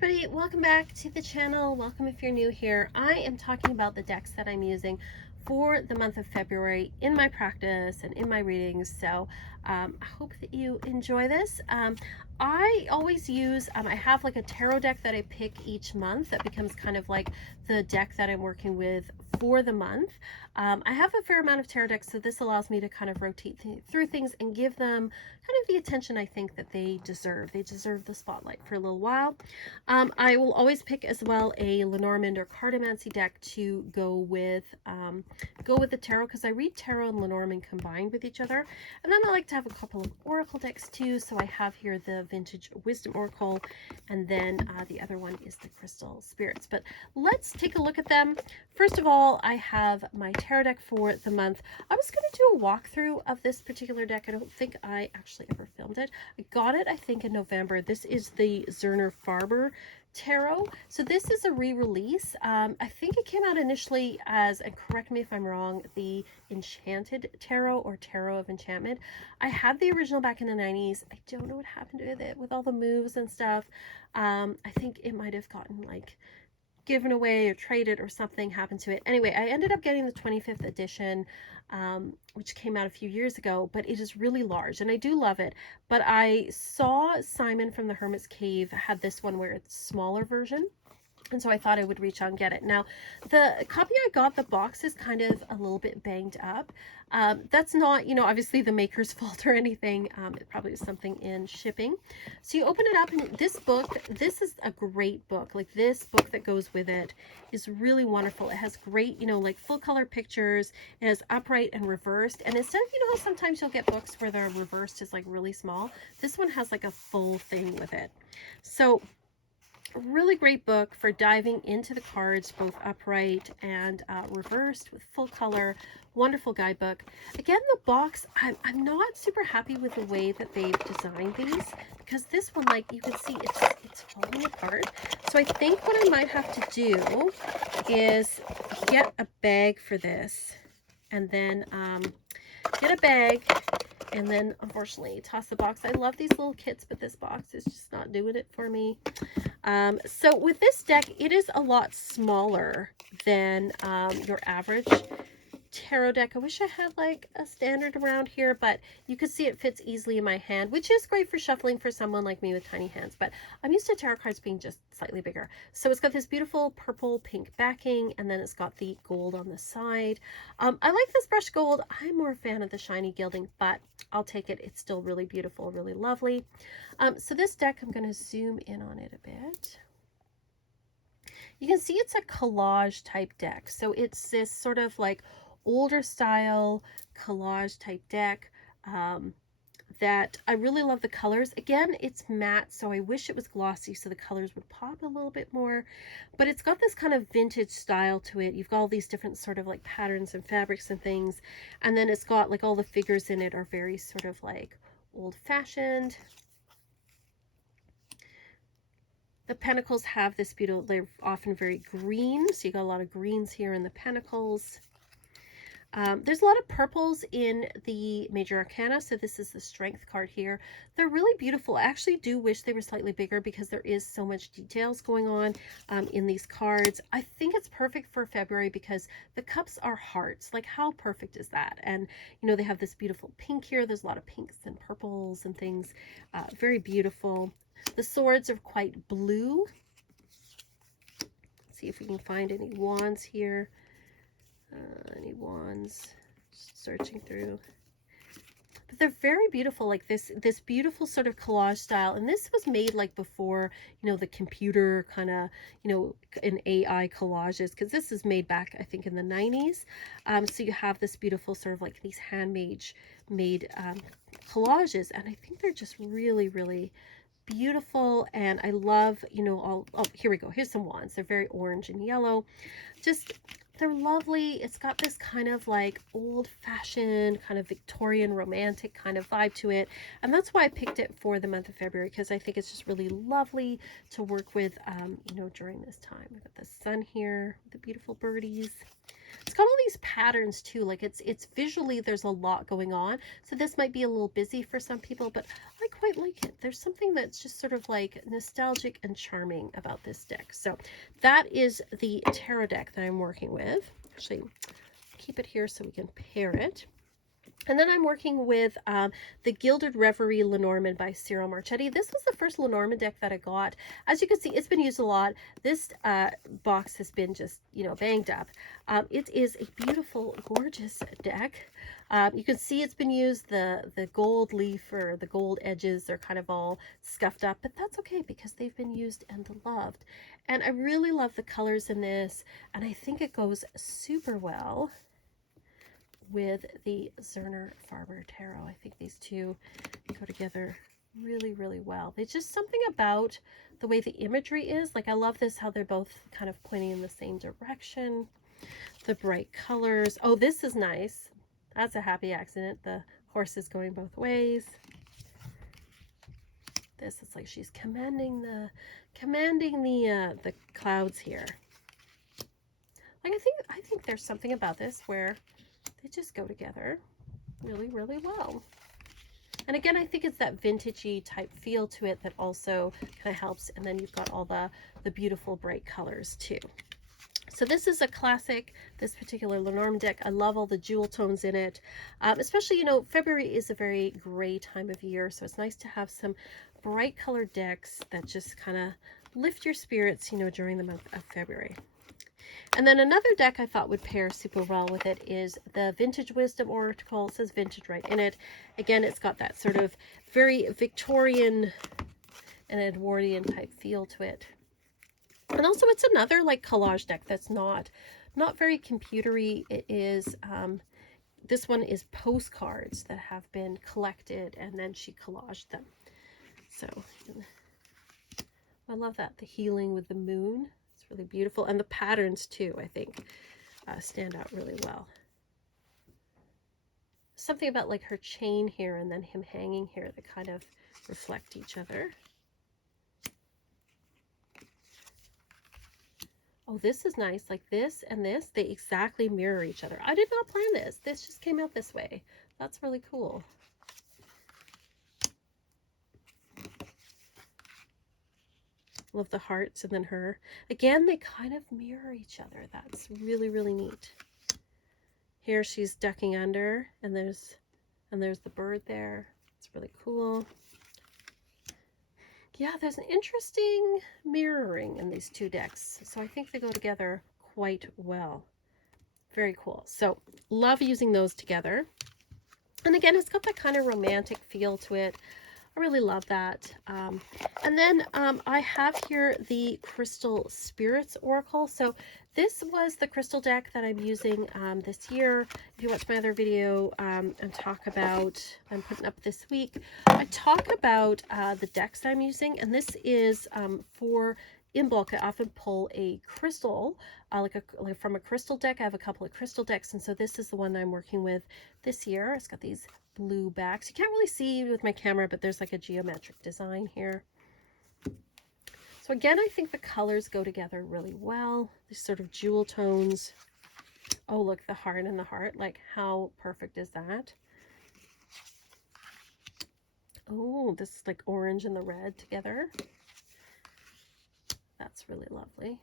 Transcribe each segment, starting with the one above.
everybody, welcome back to the channel. Welcome if you're new here. I am talking about the decks that I'm using for the month of February in my practice and in my readings. So I hope that you enjoy this. I always use, I have like a tarot deck that I pick each month that becomes kind of like the deck that I'm working with for the month. I have a fair amount of tarot decks, so this allows me to kind of rotate through things and give them kind of the attention I think that they deserve. They deserve the spotlight for a little while. I will always pick as well a Lenormand or Cartomancy deck to go with the tarot, because I read tarot and Lenormand combined with each other. And then I like to have a couple of oracle decks too. So I have here the Vintage Wisdom Oracle, and then the other one is the Crystal Spirits. But let's take a look at them. First of all, I have my tarot deck for the month. I was going to do a walkthrough of this particular deck. I don't think I actually ever filmed it. I got it, I think, in November. This is the Zerner Farber tarot. So this is a re-release. I think it came out initially as, and correct me if I'm wrong, the Enchanted Tarot or Tarot of Enchantment. I had the original back in the 90s. I don't know what happened with it, with all the moves and stuff. I think it might have gotten like given away or traded or something happened to it. Anyway, I ended up getting the 25th edition, which came out a few years ago, but it is really large and I do love it. But I saw Simon from the Hermit's Cave had this one where it's a smaller version. And so I thought I would reach out and get it. Now, the copy I got, the box is kind of a little bit banged up. That's not, obviously the maker's fault or anything. It probably was something in shipping. So you open it up, and this is a great book. Like, this book that goes with it is really wonderful. It has great, like full color pictures. It has upright and reversed. And instead of, how sometimes you'll get books where the reversed is like really small, this one has like a full thing with it. So a really great book for diving into the cards, both upright and reversed with full color. Wonderful guidebook. Again, the box, I'm not super happy with the way that they've designed these, because this one, like you can see, it's falling apart. So I think what I might have to do is get a bag for this, and then get a bag, and then unfortunately toss the box. I love these little kits, but this box is just not doing it for me. So with this deck, it is a lot smaller than your average tarot deck. I wish I had like a standard around here, but you can see it fits easily in my hand, which is great for shuffling for someone like me with tiny hands, but I'm used to tarot cards being just slightly bigger. So it's got this beautiful purple pink backing, and then it's got the gold on the side. I like this brushed gold. I'm more a fan of the shiny gilding, but I'll take it. It's still really beautiful, really lovely. So this deck, I'm going to zoom in on it a bit. You can see it's a collage type deck. So it's this sort of like older style collage type deck that I really love the colors. Again, it's matte, so I wish it was glossy so the colors would pop a little bit more, but it's got this kind of vintage style to it. You've got all these different sort of like patterns and fabrics and things, and then it's got like all the figures in it are very sort of like old-fashioned. The pentacles have this beautiful, they're often very green, so you got a lot of greens here in the pentacles. There's a lot of purples in the Major Arcana, so this is the Strength card here. They're really beautiful. I actually do wish they were slightly bigger because there is so much details going on in these cards. I think it's perfect for February because the cups are hearts. Like, how perfect is that? And, they have this beautiful pink here. There's a lot of pinks and purples and things. Very beautiful. The swords are quite blue. Let's see if we can find any wands here. Any wands, just searching through, but they're very beautiful, like this beautiful sort of collage style. And this was made like before, the computer kind of, in AI collages, because this is made back, I think, in the 90s. So you have this beautiful sort of like these handmade collages, and I think they're just really, really beautiful. And I love, oh, here we go, here's some wands. They're very orange and yellow, just they're lovely. It's got this kind of like old-fashioned kind of Victorian romantic kind of vibe to it, and that's why I picked it for the month of February, because I think it's just really lovely to work with during this time. We've got the sun here, the beautiful birdies. It's got all these patterns too. Like it's visually, there's a lot going on. So this might be a little busy for some people, but I quite like it. There's something that's just sort of like nostalgic and charming about this deck. So that is the tarot deck that I'm working with. Actually, keep it here so we can pair it. And then I'm working with the Gilded Reverie Lenormand by Cyril Marchetti. This was the first Lenormand deck that I got. As you can see, it's been used a lot. This box has been just, you know, banged up. It is a beautiful, gorgeous deck. You can see it's been used. The gold leaf or the gold edges are kind of all scuffed up, but that's okay because they've been used and loved. And I really love the colors in this, and I think it goes super well with the Zerner Farber Tarot. I think these two go together really, really well. There's just something about the way the imagery is. Like, I love this, how they're both kind of pointing in the same direction. The bright colors. Oh, this is nice. That's a happy accident. The horse is going both ways. This is like she's commanding the clouds here. Like, I think there's something about this where they just go together really, really well. And again, I think it's that vintagey type feel to it that also kind of helps. And then you've got all the beautiful bright colors too. So this is a classic, this particular Lenormand deck. I love all the jewel tones in it. Especially, you know, February is a very gray time of year. So it's nice to have some bright colored decks that just kind of lift your spirits, you know, during the month of February. And then another deck I thought would pair super well with it is the Vintage Wisdom Oracle. It says vintage right in it. Again, it's got that sort of very Victorian and Edwardian type feel to it. And also it's another like collage deck that's not very computery. It is, this one is postcards that have been collected and then she collaged them. So I love that, the healing with the moon. Really beautiful, and the patterns too, I think, stand out really well. Something about like her chain here and then him hanging here that kind of reflect each other. Oh, this is nice. Like this and this, they exactly mirror each other. I did not plan this. This just came out this way. That's really cool. Love the hearts and then her. Again, they kind of mirror each other. That's really, really neat. Here she's ducking under and there's the bird there. It's really cool. Yeah, there's an interesting mirroring in these two decks. So I think they go together quite well. Very cool. So love using those together. And again, it's got that kind of romantic feel to it. I really love that. And then I have here the Crystal Spirits Oracle. So this was the crystal deck that I'm using this year. If you watch my other video and talk about, I'm putting up this week, I talk about the decks I'm using. And this is for in bulk. I often pull a crystal, like from a crystal deck. I have a couple of crystal decks. And so this is the one I'm working with this year. It's got these blue backs. You can't really see with my camera, but there's like a geometric design here. So again, I think the colors go together really well. These sort of jewel tones. Oh, look, the heart and the heart. Like, how perfect is that? Oh, this is like orange and the red together. That's really lovely.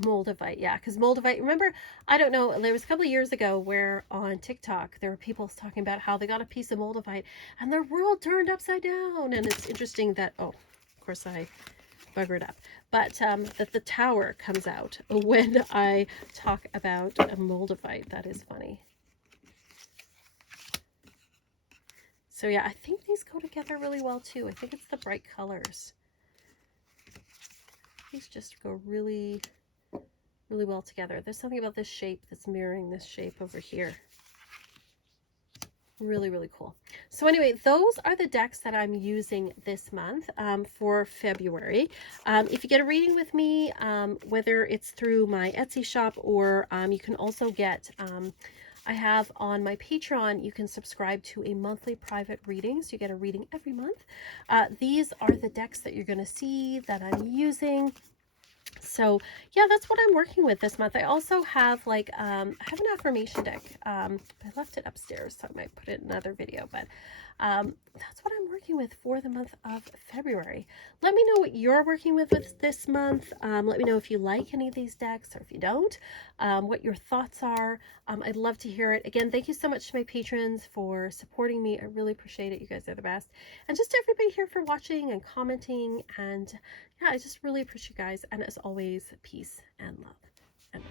Moldavite, yeah, because Moldavite, remember, I don't know, there was a couple of years ago where on TikTok there were people talking about how they got a piece of Moldavite and their world turned upside down. And it's interesting that, oh, of course I buggered up, but that the tower comes out when I talk about a Moldavite. That is funny. So yeah, I think these go together really well too. I think it's the bright colors. These just go really well together. There's something about this shape that's mirroring this shape over here. Really, really cool. So anyway, those are the decks that I'm using this month for February. If you get a reading with me, whether it's through my Etsy shop or you can also get, I have on my Patreon, you can subscribe to a monthly private reading. So you get a reading every month. These are the decks that you're going to see that I'm using. So yeah, that's what I'm working with this month. I also have like I have an affirmation deck. I left it upstairs, so I might put it in another video, but that's what I'm working with for the month of February. Let me know what you're working with this month. Let me know if you like any of these decks or if you don't, what your thoughts are. I'd love to hear it. Again, thank you so much to my patrons for supporting me. I really appreciate it. You guys are the best. And just to everybody here for watching and commenting, and yeah, I just really appreciate you guys. And as always, peace and love. And